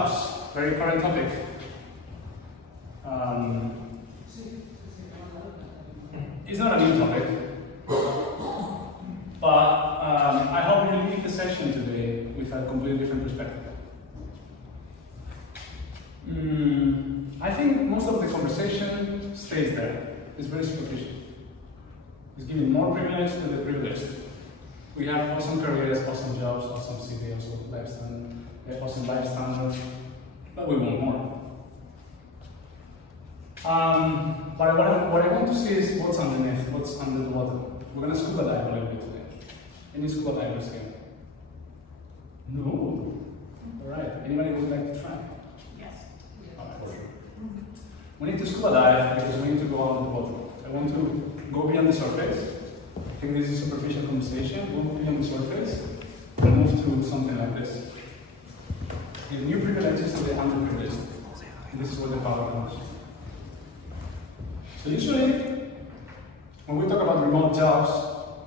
Very current topic. It's not a new topic, but I hope you leave the session today with a completely different perspective. I think most of the conversation stays there. It's very superficial. It's giving more privilege to the privileged. We have awesome careers, awesome jobs, awesome city, awesome life standards, but we want more. But what I want to see is what's underneath, what's under the water. We're going to scuba dive a little bit today. Any scuba divers here? No. All right. Anybody would like to try? Yes. For sure. We need to scuba dive because we need to go out of the water. I want to go beyond the surface. I think this is a superficial conversation. Go beyond the surface and move to something like this. Give new privileges to the underprivileged. This is where the power comes. So usually, when we talk about remote jobs,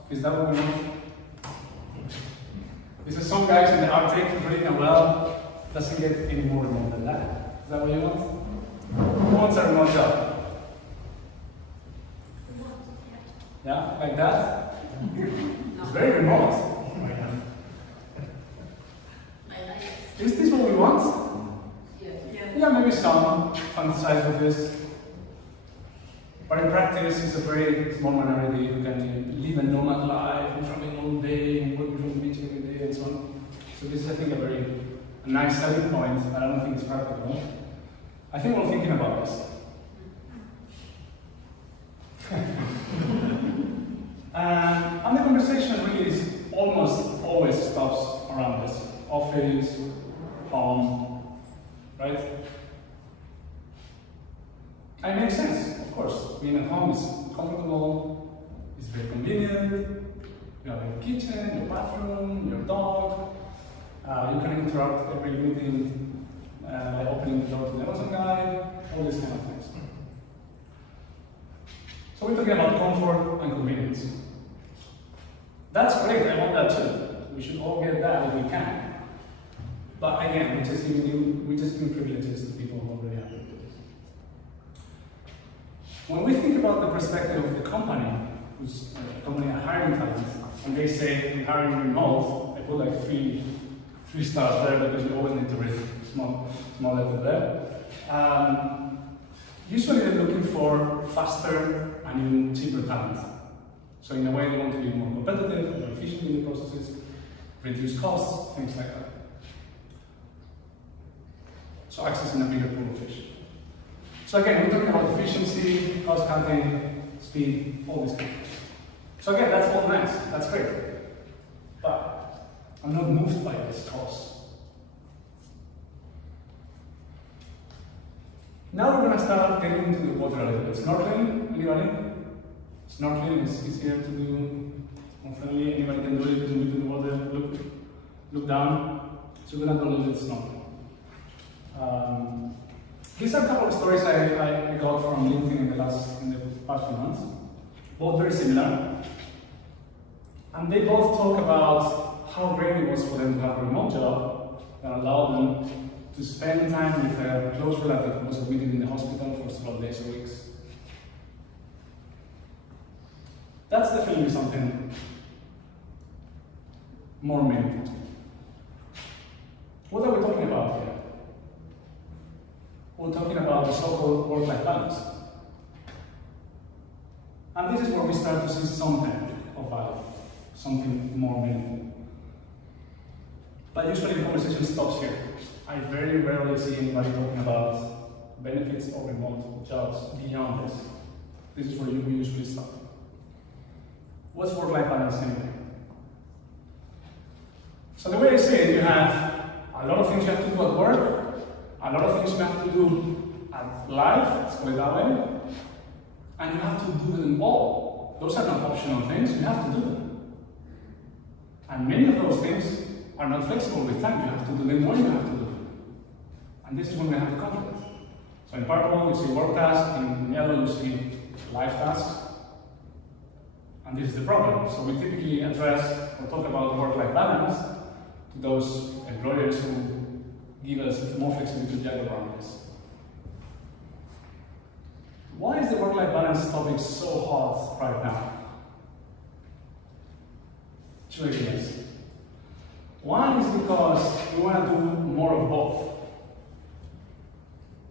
is that what we want? Is there some guys in the Arctic drilling a well? Doesn't get any more remote than that. Is that what you want? Who wants a remote job? Yeah, like that? It's very remote. Is this what we want? Yeah, maybe some fantasize with this. But in practice, it's a very small minority who can live a nomad life, and traveling all day, and working from the beach every day, and so on. So this is, I think, a nice selling point, but I don't think it's practical. I think we're thinking about this. And the conversation really is almost always stops around this. Office, home, right? And it makes sense, of course. Being at home is comfortable, it's very convenient. You have your kitchen, your bathroom, your dog. You can interrupt every meeting by opening the door to the Amazon guy, all these kind of things. So we're talking about comfort and convenience. That's great, I want that too. We should all get that if we can. But again, we're just giving privileges to people who already have privileges. When we think about the perspective of the company, who's a company hiring talent, and they say we're hiring remote, I put like three stars there because you always need to read small letter there. Usually they're looking for faster and even cheaper talent. So in a way they want to be more competitive, more efficient in the processes, reduce costs, things like that. So accessing a bigger pool of fish. So again, we're talking about efficiency, cost cutting, speed, all these things. So again, that's all nice, that's great. But I'm not moved by this cost. Now we're going to start getting into the water a little bit. Snorkeling, anybody? Snorkeling is easier to do, more friendly. Anybody can do it, to move in the water, look down. So we're going to do a little bit of snorkeling. These are a couple of stories I got from LinkedIn in the past few months. Both very similar. And they both talk about how great it was for them to have a remote job that allowed them to spend time with a close relative who was admitted in the hospital for several days or weeks. That's definitely something more meaningful. What are we talking about here? We're talking about the so-called work-life balance. And this is where we start to see something of value, something more meaningful. But usually the conversation stops here. I very rarely see anybody talking about benefits of remote jobs beyond this. This is where we usually stop. What's work-life balance anyway? So the way I say it, you have a lot of things you have to do at work, a lot of things you have to do at life, let's call it that way, and you have to do them all. Those are not optional things, you have to do them. And many of those things are not flexible with time, you have to do them or you have to do them. And this is when we have the conflict. So in purple you see work tasks, in yellow you see life tasks, and this is the problem. So we typically address or talk about work-life balance to those employers who give us more flexibility to juggle around this. Why is the work-life balance topic so hot right now? Two ideas. One is because we want to do more of both.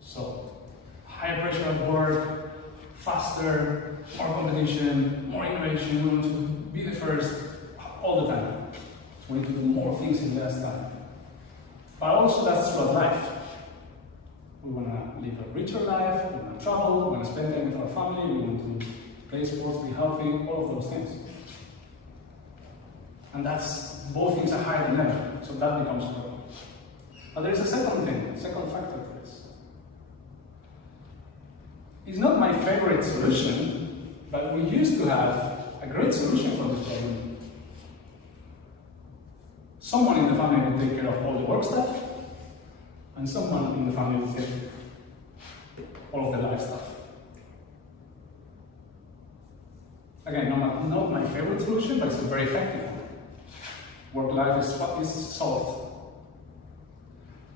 So, higher pressure at work, faster, more competition, more innovation. We want to be the first all the time. We need to do more things in less time. But also that's throughout life. We want to live a richer life, we want to travel, we want to spend time with our family, we want to play sports, be healthy, all of those things. And that's, both things are higher than ever, so that becomes a problem. But there is a second thing, second factor to this. It's not my favorite solution, but we used to have a great solution for this problem. Someone in the family would take care of all the work stuff, and someone in the family would take all of the life stuff. Again, not my favorite solution, but it's a very effective one. Work-life is solved.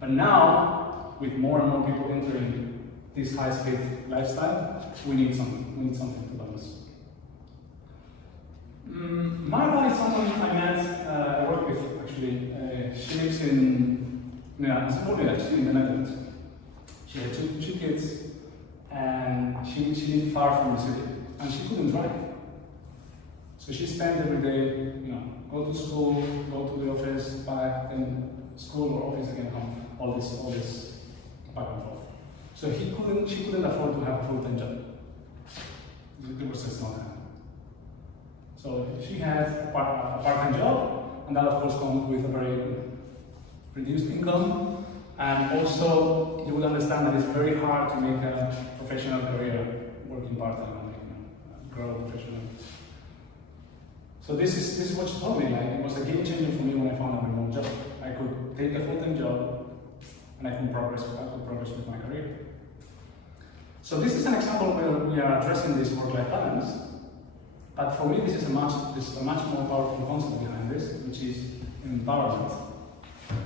But now, with more and more people entering this high-speed lifestyle, we need something. We need something to balance. My wife is someone I met, I work with actually. She lives in small village in the Netherlands. She had two kids, and she lived far from the city, and she couldn't drive. So she spent every day, go to school, go to the office, back, then school or office again, home. All this back and forth. So she couldn't afford to have a full-time job. There was just no time. So she had a part-time job, and that of course comes with a very reduced income. And also, you would understand that it's very hard to make a professional career working part-time and grow professionally. So this is what she told me. Like, it was a game changer for me when I found a remote job. I could take a full-time job, and I could progress with my career. So this is an example where we are addressing this work-life balance. But for me, this is a much more powerful concept behind this, which is empowerment.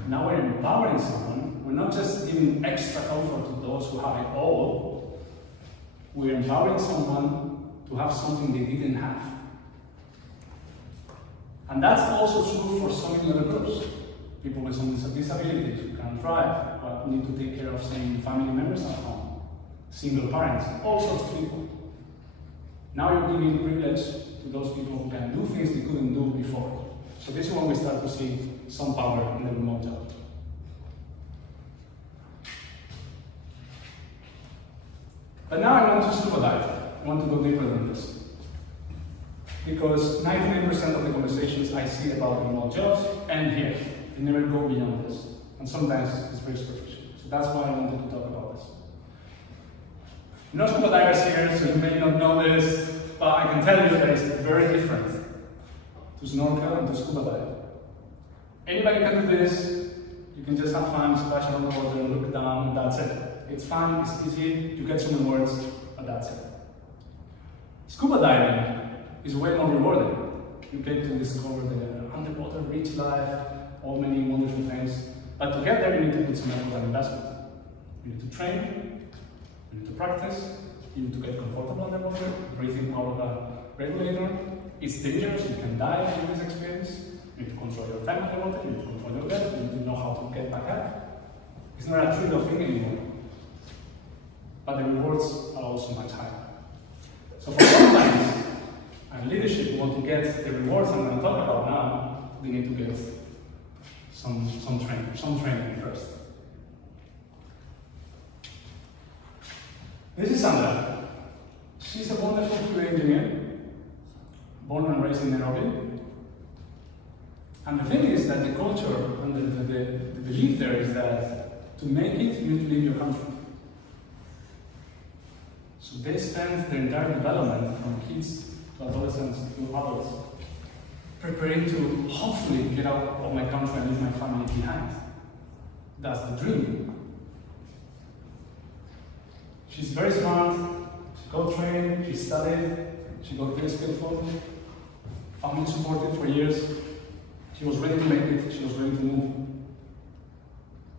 Now we're empowering someone. We're not just giving extra comfort to those who have it all. We're empowering someone to have something they didn't have. And that's also true for so many other groups. People with some disabilities who can't drive, but need to take care of some family members at home. Single parents, all sorts of people. Now you're giving privilege to those people who can do things they couldn't do before. So this is when we start to see some power in the remote job. But now I want to scuba dive. I want to go deeper than this. Because 99% of the conversations I see about remote jobs end here. They never go beyond this. And sometimes it's very superficial. So that's why I wanted to talk about this. No scuba divers here, so you may not know this, but I can tell you that it's very different to snorkel and to scuba dive. Anybody can do this. You can just have fun, splash around the water, look down, and that's it. It's fun, it's easy, you get some rewards, but that's it. Scuba diving is way more rewarding. You get to discover the underwater rich life, all many wonderful things. But to get there, you need to put some effort and investment. You need to train, you need to practice, you need to get comfortable underwater, breathing out of a regulator. It's dangerous, you can die in this experience. You need to control your time underwater, you need to control your breath, you need to know how to get back up. It's not a trivial thing anymore. But the rewards are also much higher. So for companies and leadership who want to get the rewards I'm going to talk about now, they need to get some training first. This is Sandra. She's a wonderful QA engineer, born and raised in Nairobi. And the thing is that the culture and the belief there is that to make it, you need to leave your country. So they spend their entire development, from kids to adolescents to adults, preparing to hopefully get out of my country and leave my family behind. That's the dream. She's very smart, she got trained, she studied, she got very skillful, family supported for years. She was ready to make it, she was ready to move.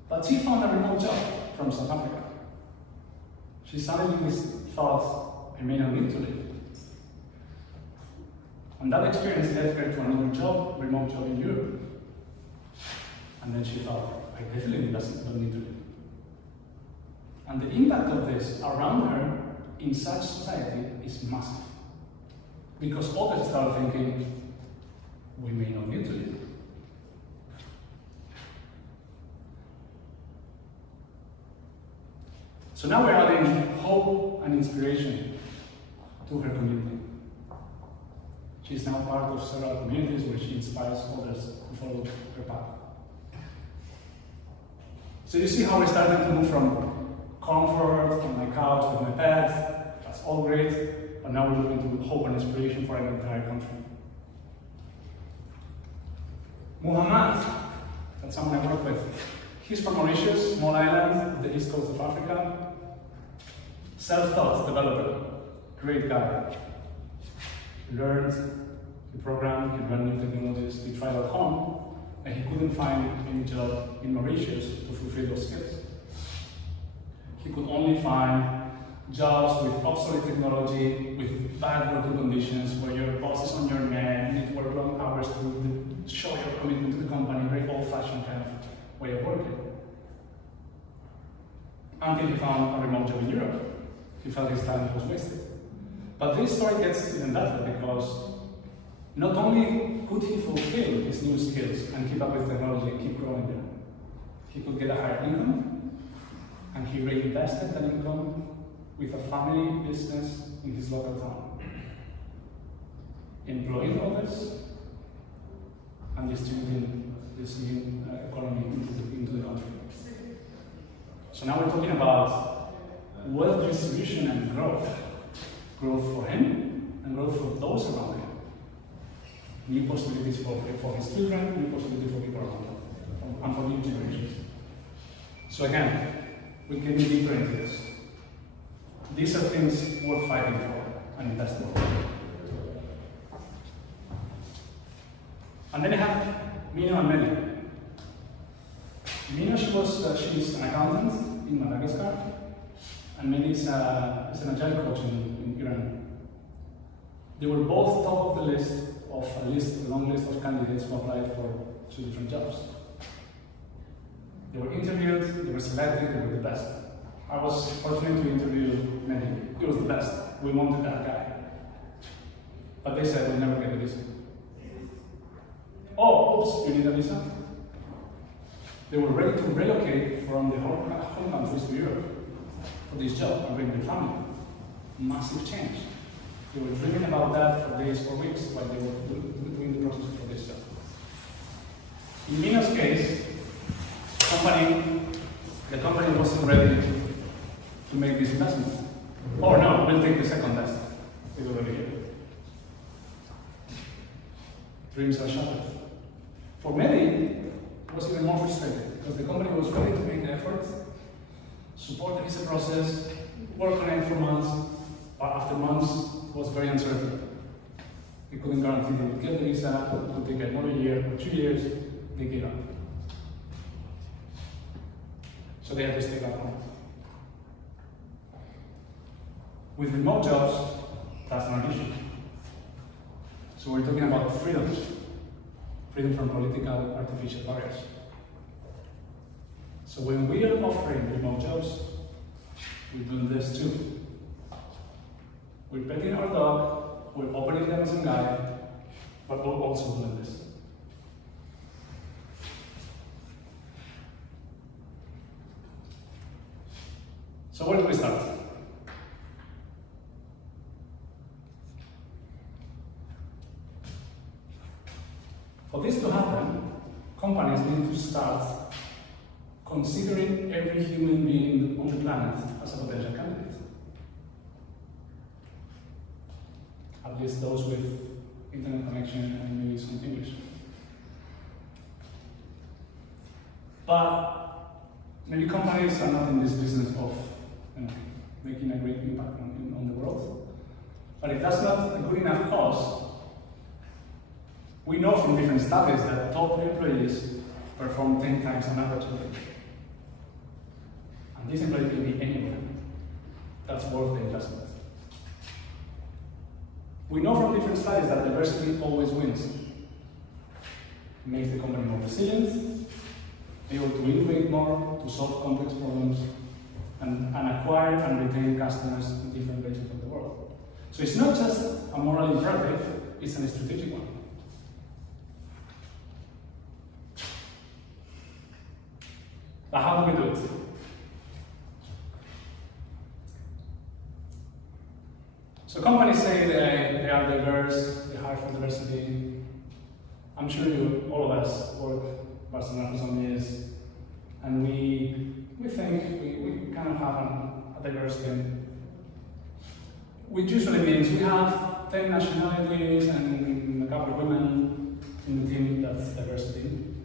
But she found a remote job from South Africa. She suddenly thought, I may not need to leave. And that experience led her to another job, remote job in Europe. And then she thought, I definitely don't need to leave. And the impact of this around her in such society is massive. Because others start thinking, we may not need to leave. So now we're adding hope and inspiration to her community. She's now part of several communities where she inspires others to follow her path. So you see how we're starting to move from comfort on my couch with my pet, that's all great, but now we're moving to hope and inspiration for an entire country. Muhammad, that's someone I work with. He's from Mauritius, small island, the east coast of Africa. Self-taught developer, great guy. He learned the program, he learned new technologies, he tried at home, and he couldn't find any job in Mauritius to fulfill those skills. He could only find jobs with obsolete technology, with bad working conditions, where your boss is on your neck, you need to work long hours to show your commitment to the company, very old-fashioned kind of way of working. Until he found a remote job in Europe. He felt his talent was wasted. But this story gets even better because not only could he fulfill his new skills and keep up with technology and keep growing them, he could get a higher income, and he reinvested that income with a family business in his local town, employing others and distributing this new economy into the country. So now we're talking about wealth distribution and growth. Growth for him and growth for those around him. New possibilities for his children, new possibilities for people around him, and for new generations. So again, we're getting deeper into this. These are things worth fighting for and investing for. And then I have Mino and Meli. Mino, she's an accountant in Madagascar, and Meli is an agile coach in Iran. They were both top of the list of a long list of candidates who applied for 2 different jobs. They were interviewed, they were selected, they were the best. I was fortunate to interview Meli. He was the best. We wanted that guy. But they said we'll never get a visa. Oh, oops, you need a visa? They were ready to relocate from their home countries to Europe for this job and bring their family. Massive change. They were dreaming about that for days or weeks while they were doing the process for this job. In Mino's case, the company wasn't ready to make this investment. Or no, we'll take the second test. It was over here. Dreams are shattered. For Meli, it was even more frustrating because the company was ready to make the effort, support the visa process, work on it for months, but after months it was very uncertain. They couldn't guarantee they would get the visa, it would take another year or 2 years, they gave up. So they had to stay back home. With remote jobs, that's not an issue. So we're talking about freedom from political artificial barriers. So when we are offering remote jobs, we're doing this too. We're petting our dog, we're opening the Amazon guide, but we're also doing this. So where do we start? For this to happen, companies need to start considering every human being on the planet as a potential candidate. At least those with internet connection and maybe some English. But maybe companies are not in this business of making a great impact on the world. But if that's not a good enough cause, we know from different studies that top employees perform 10 times on average a day. this employee can be anywhere. That's worth the investment. We know from different studies that diversity always wins. It makes the company more resilient, able to innovate more, to solve complex problems, and acquire and retain customers in different regions of the world. So it's not just a moral imperative, it's a strategic one. But how do we do it? So companies say they are diverse, they hire for diversity. I'm sure all of us work Barcelona for some years, and we think we kind of have a diverse team. Which usually means we have 10 nationalities and a couple of women in the team. That's diversity.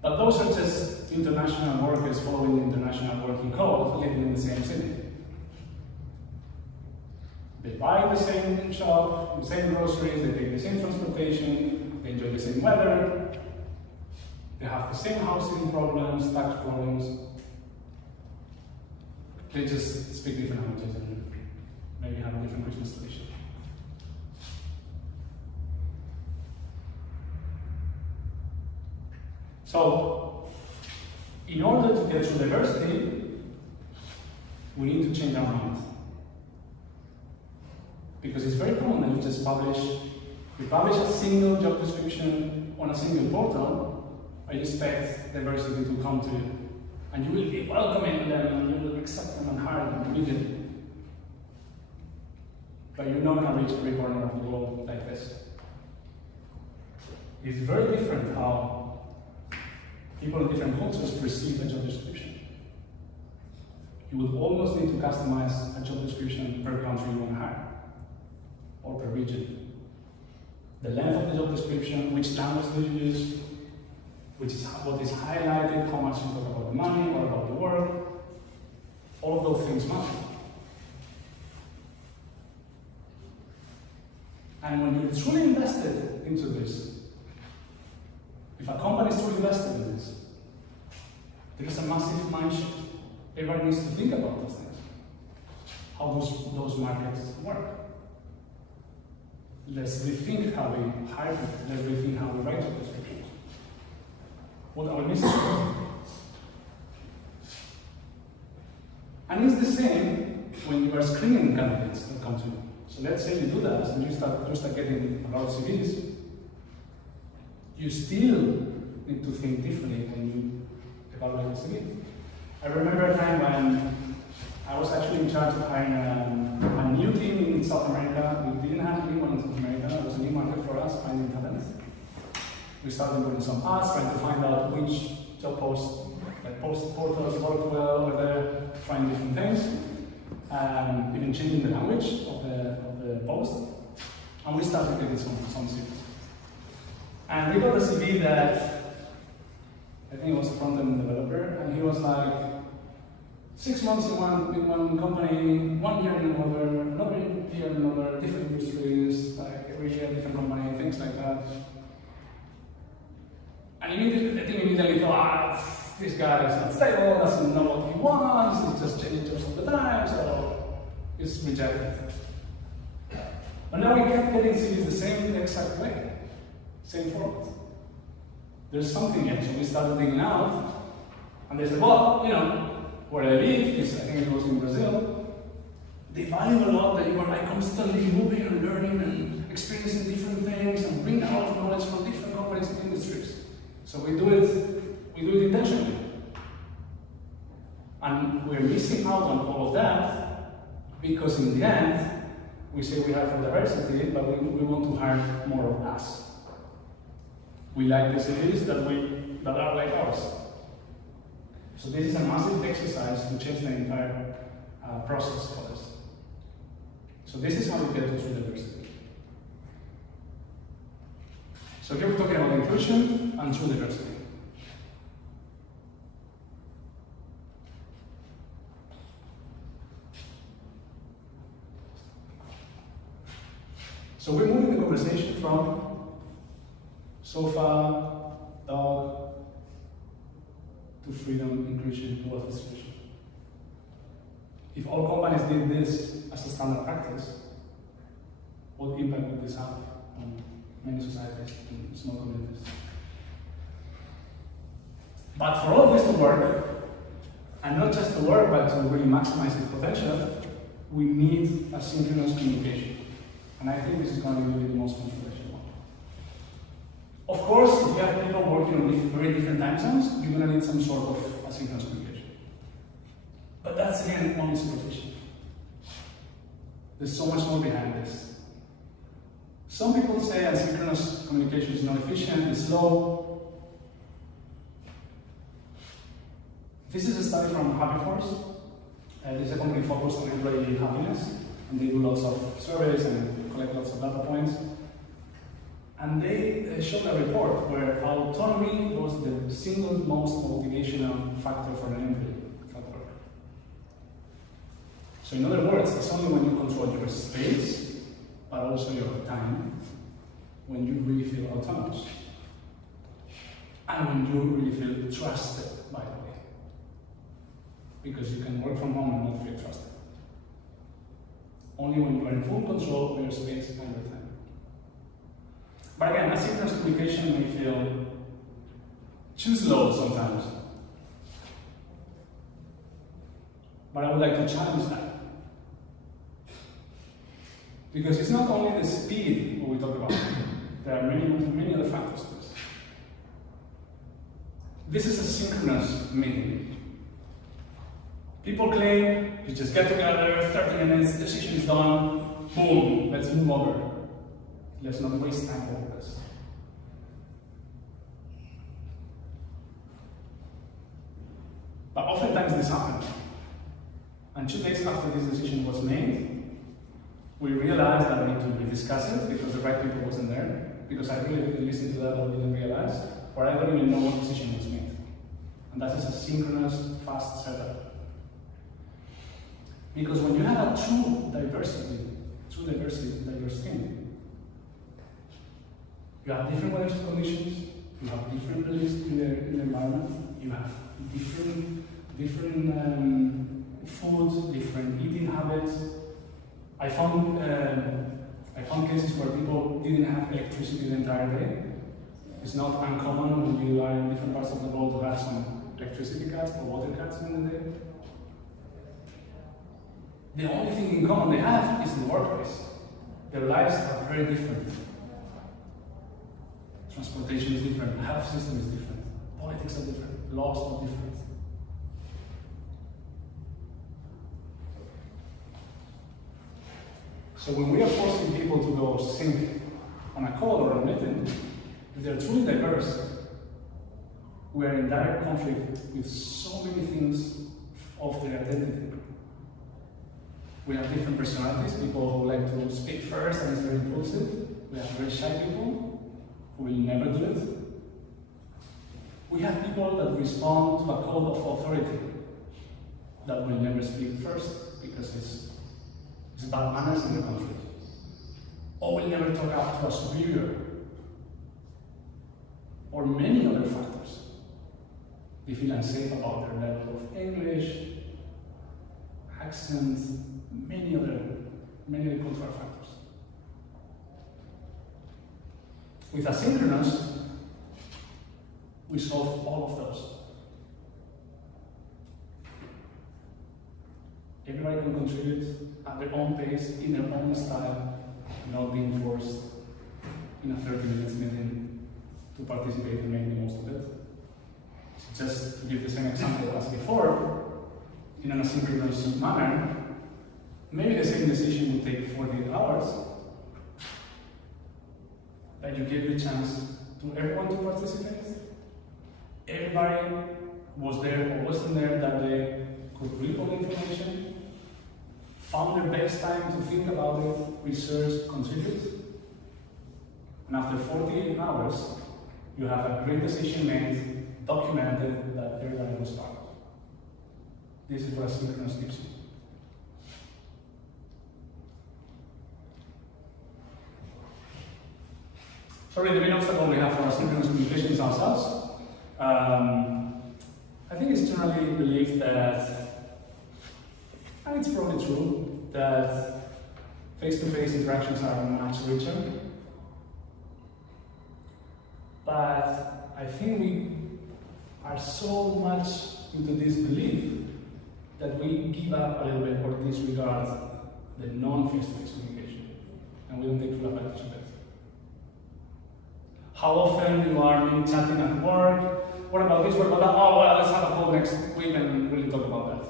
But those are just international workers following the international working code, living in the same city. They buy the same shop, the same groceries, they take the same transportation, they enjoy the same weather, they have the same housing problems, tax problems. They just speak different languages and maybe have a different Christmas tradition. So, in order to get to diversity, we need to change our mind. Because it's very common that we just publish a single job description on a single portal, and you expect diversity to come to you. And you will be welcoming them, and you will accept them and hire them immediately. But you're not going to reach every corner of the world like this. It's very different how people in different cultures perceive a job description. You would almost need to customize a job description per country you want to hire, or per region. The length of the job description, which language do you use, which is what is highlighted, how much you talk about the money or about the work, all of those things matter. And when you're truly invested into this, if a company is truly invested in this, there is a massive mind shift. Everybody needs to think about those things. How those markets work. Let's rethink how we hire people. Let's rethink how we write job descriptions. What our mission is. And it's the same when you are screening candidates that come to you. So let's say you do that and you start getting a lot of CVs. You still need to think differently when you evaluate a CV. I remember a time when I was actually in charge of hiring a new team in South America. We didn't have anyone in South America. It was a new market for us, finding talent. We started doing some ads, trying to find out which job posts, like post portals worked well over there, trying different things, even changing the language of the post. And we started getting some CVs. And we got a CV that I think it was a front-end developer, and he was like 6 months in one company, 1 year in another year in another, different industries, like every year different company, things like that. And the team immediately thought, this guy is not stable, doesn't know what he wants, he's just changing jobs all the time, so he's rejected. But now we kept getting CVs the same exact way, same format. There's something here, so we started digging out, and they said, well, you know, where I live, I think it was in Brazil, they value a lot that you are like constantly moving and learning and experiencing different things and bringing a lot of knowledge from different companies and industries. So we do it intentionally. And we're missing out on all of that because in the end, we say we hire for diversity, but we want to hire more of us. We like the cities that are like ours. So this is a massive exercise to change the entire process for us. So this is how we get to true diversity. So here we're talking about inclusion and true diversity. So we're moving the conversation from sofa, dog, to freedom, inclusion, wealth distribution. If all companies did this as a standard practice, what impact would this have on many societies and small communities? But for all of this to work, and not just to work, but to really maximize its potential, we need asynchronous communication. And I think this is going to be the most controversial one. Of course, if you have people working on very different time zones, you're going to need some sort of asynchronous communication. But that's, again, only superficial. There's so much more behind this. Some people say asynchronous communication is not efficient, it's slow. This is a study from Happy Force. This is a company focused on employee happiness, and they do lots of surveys and collect lots of data points. And they showed a report where autonomy was the single most motivational factor for an employee at work. So in other words, it's only when you control your space, but also your time, when you really feel autonomous. And when you really feel trusted, by the way. Because you can work from home and not feel trusted. Only when you are in full control of your space and your time. But again, asynchronous communication may feel too slow sometimes. But I would like to challenge that. Because it's not only the speed what we talk about. There are many other factors to this. This is a synchronous meeting. People claim you just get together, 30 minutes, decision is done, boom, let's move over. Let's not waste time over this. But oftentimes this happens. And 2 days after this decision was made, we realized that we need to rediscuss it because the right people wasn't there, because I really didn't listen to that or didn't realize, or I don't even know what decision was made. And that is a synchronous, fast setup. Because when you have a true diverse team, you have different weather conditions, you have different beliefs in the environment, you have different food, different eating habits. I found cases where people didn't have electricity the entire day. It's not uncommon when you are in different parts of the world to have some electricity cuts or water cuts in the day. The only thing in common they have is the workplace. Their lives are very different. Transportation is different, health system is different, politics are different, laws are different. So when we are forcing people to go sync on a call or a meeting, if they're truly diverse, we are in direct conflict with so many things of their identity. We have different personalities, people who like to speak first and is very impulsive. We have very shy people who will never do it. We have people that respond to a code of authority that will never speak first because it's bad manners in the country. Or will never talk up to a superior. Or many other factors. They feel unsafe about their level of English, accent, many other cultural factors. With asynchronous, we solve all of those. Everybody can contribute at their own pace, in their own style, not being forced in a 30-minute meeting to participate and make the most of it. Just to give the same example as before, in an asynchronous manner, maybe the same decision would take 48 hours, but you give the chance to everyone to participate. Everybody who was there or wasn't there that day could read all the information, found their best time to think about it, research, contribute. And after 48 hours, you have a great decision made, documented, that everybody was part of. This is what asynchronous gives you. Sorry, the main obstacle we have for asynchronous communication is ourselves. I think think it's generally believed that, and it's probably true, that face-to-face interactions are much richer. But I think we are so much into this belief that we give up a little bit or disregard the non-face-to-face communication, and we don't take full advantage of it. How often you are maybe chatting at work? What about this? What about that? Oh, well, let's have a call next week and really talk about that.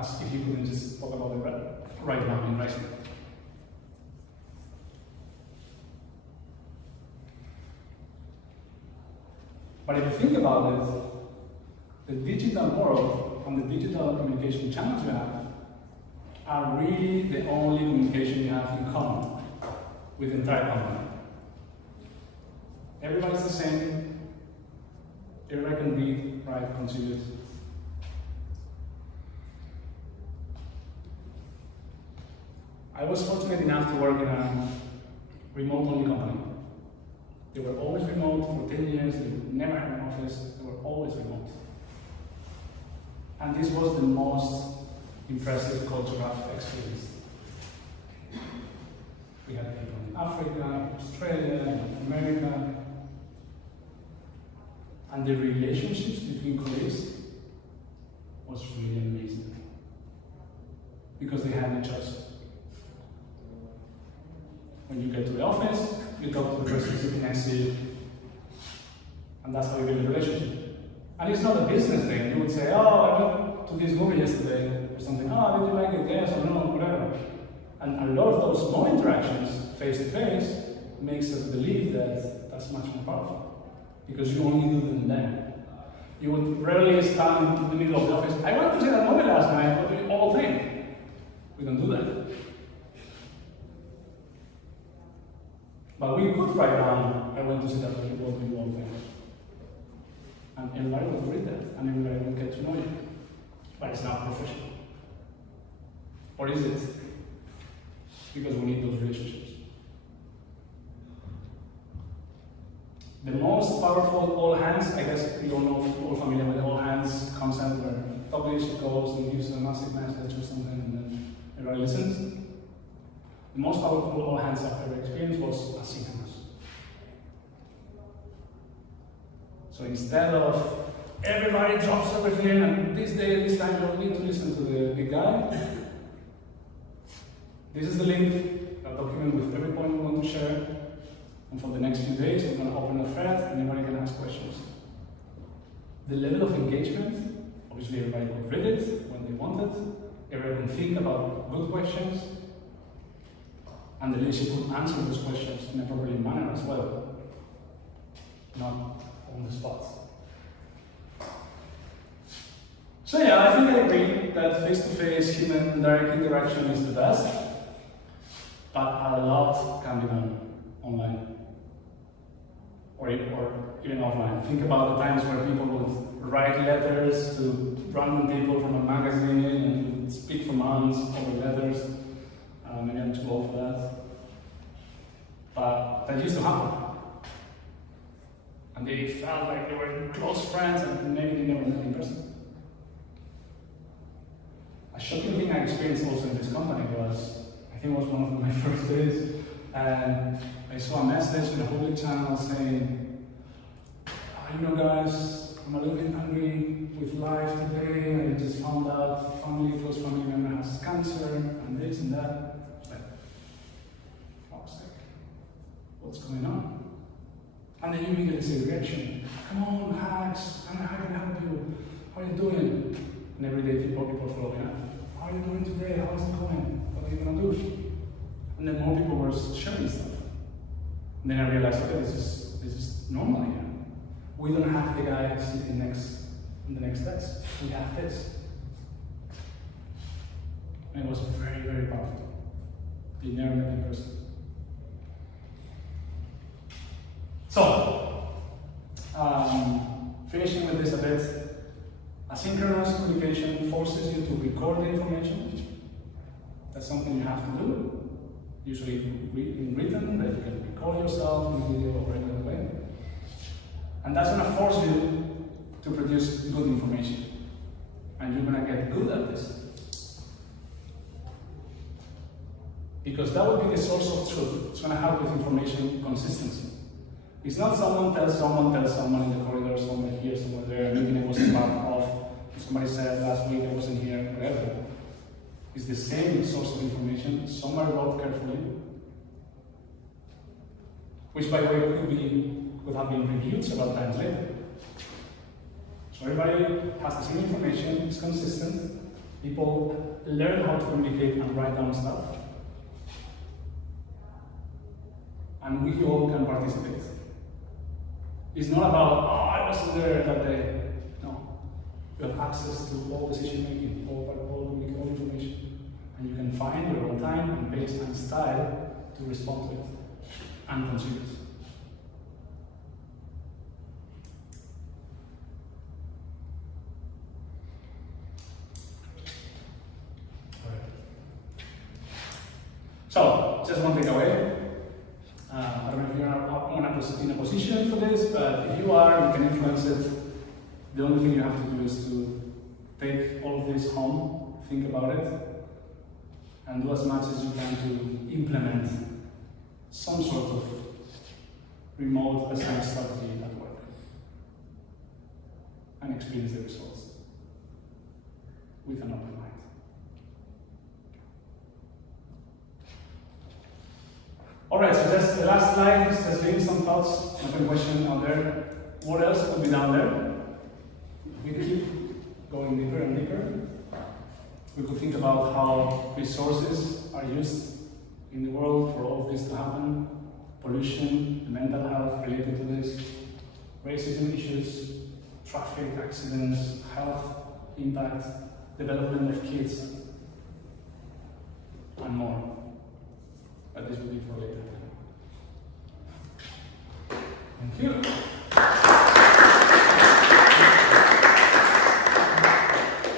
As if you couldn't just talk about it right now in writing. But if you think about it, the digital world and the digital communication channels you have are really the only communication you have in common with the entire company. Everybody's the same. Everybody can read, write, contribute. I was fortunate enough to work in a remote-only company. They were always remote for 10 years. They never had an office. They were always remote. And this was the most impressive culture I've experienced. We had people in Africa, Australia, North America. And the relationships between colleagues was really amazing. Because they had no choice. When you get to the office, you talk to the person sitting next to you. And that's how you build a relationship. And it's not a business thing. You would say, oh, I went to this movie yesterday, or something. Oh, did you like it? Yes or no, whatever. And a lot of those small interactions, face to face, makes us believe that that's much more powerful. Because you only do them then. You would rarely stand in the middle of the office. I went to see that movie last night. What do you all think? We don't do that. But we could write down, I went to see that movie. What do you all think? And everybody would read that, and everybody would get to know you. But it's not professional. Or is it? Because we need those relationships. The most powerful all hands, I guess you all know, all familiar with the all hands concept where top leadership goes and gives a massive message or something and then everybody listens. The most powerful all hands I've ever experienced was asynchronous. So instead of everybody drops everything and this day, this time you don't need to listen to the big guy, this is the link, a document with every point we want to share. And for the next few days, we're going to open a thread and everybody can ask questions. The level of engagement, obviously everybody could read it when they wanted, everybody can think about good questions, and the leadership could answer those questions in a properly manner as well, not on the spot. So yeah, I think I agree that face-to-face human direct interaction is the best, but a lot can be done online. Or even offline. Think about the times where people would write letters to random people from a magazine and speak for months over letters. Maybe I'm too old for that. But that used to happen. And they felt like they were close friends and maybe they never met in person. A shocking thing I experienced also in this company was, I think it was one of my first days, and I saw a message in a public channel saying, you know guys, I'm a little bit angry with life today. I just found out close family member has cancer and this and that. I was like, what's going on? And then you immediately see the reaction. Come on, hacks, how can I help you? How are you doing? And every day people follow me up. How are you doing today? How's it going? What are you gonna do? And then more people were sharing stuff. And then I realized, okay, this is normal here. We don't have the guy sitting in the next desk. We have this. And it was very, very powerful. They never met in person. So, finishing with this a bit, asynchronous communication forces you to record the information. That's something you have to do. Usually in written, that you can record yourself in video or any other way. And that's going to force you to produce good information. And you're going to get good at this. Because that will be the source of truth. It's going to help with information consistency. It's not someone tells someone in the corridor, somewhere here, somewhere there, maybe I wasn't part of, somebody said last week I wasn't here, whatever. It's the same source of information, somewhere wrote carefully, which by the way could have been reviewed several times later. So everybody has the same information, it's consistent, people learn how to communicate and write down stuff, and we all can participate. It's not about, oh, I wasn't there that day. No. You have access to all decision making, all information. And you can find your own time and pace and style to respond to it and consider it. So, just one takeaway. I don't know if you're in a position for this, but if you are, you can influence it. The only thing you have to do is to take all of this home, think about it, and do as much as you can to implement some sort of remote assigned strategy at work and experience the results with an open mind. Alright, so that's the last slide. There's been some thoughts, open question out there. What else could be down there? We keep going deeper and deeper. We could think about how resources are used in the world for all of this to happen. Pollution, the mental health related to this, racism issues, traffic accidents, health impact, development of kids, and more. But this will be for later. Thank you.